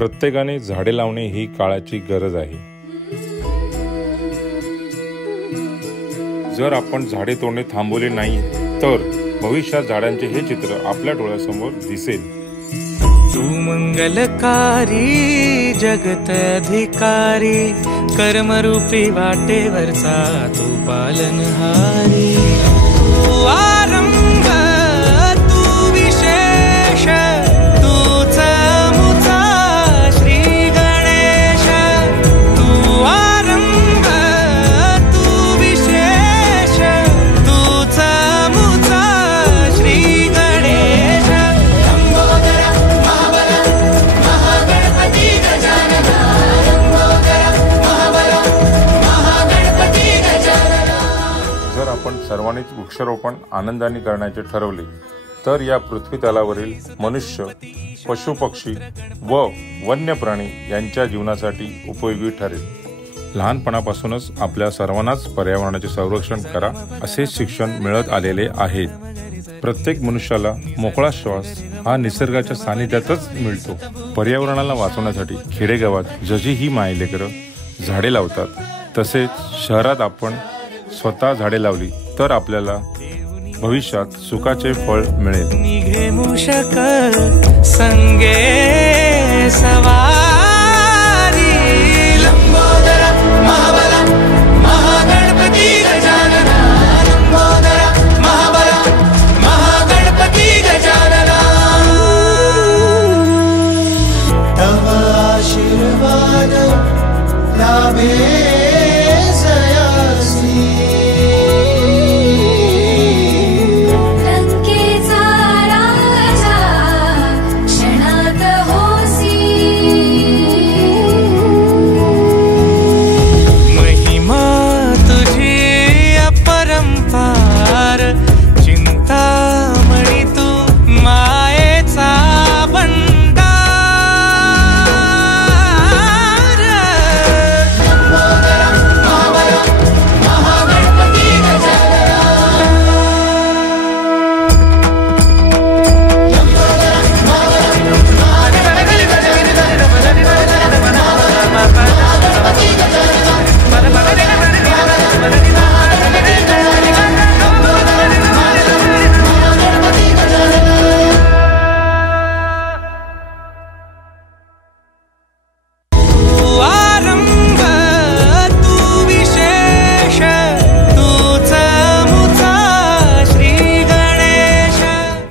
प्रत्येकाने झाडे लावणे ही काळाची गरज आहे। जर आपण झाडे तोडणे थांबवले नाही तर भविष्यात झाडांचे हे चित्र आपल्या डोळ्यासमोर दिसेल। तू मंगलकारी जगत अधिकारी कर्मरूपी वाटेवरचा तू पालनहारी। तू आरंभ तू विशेष तूच मुचा श्री गणेश। तू आरंभ तू विशेष तूच मुचा श्री गणेश। जर आपण सर्वांनीच वृक्षारोपण आनंदाने करण्याचे ठरवले तर या पृथ्वी तलावरील मनुष्य, पशु पक्षी व वन्य प्राणी यांच्या जीवनासाठी उपयोगी ठरेल। लहानपणापासूनच आपल्या सर्वांनाच पर्यावरणाचे संरक्षण करा असे शिक्षण मिळत आलेले आहे। प्रत्येक मनुष्याला मोकळा श्वास हा निसर्गाच्या सानिध्यातच मिळतो। पर्यावरणाला वाचवण्यासाठी खेडेगावात जशी ही मायलेकरं झाडे लावतात तसेच शहरात आपण स्वतः झाडे लावली तर आपल्याला भविष्यात सुखाचे फळ मिळेल। निघे मूषक संगे सवार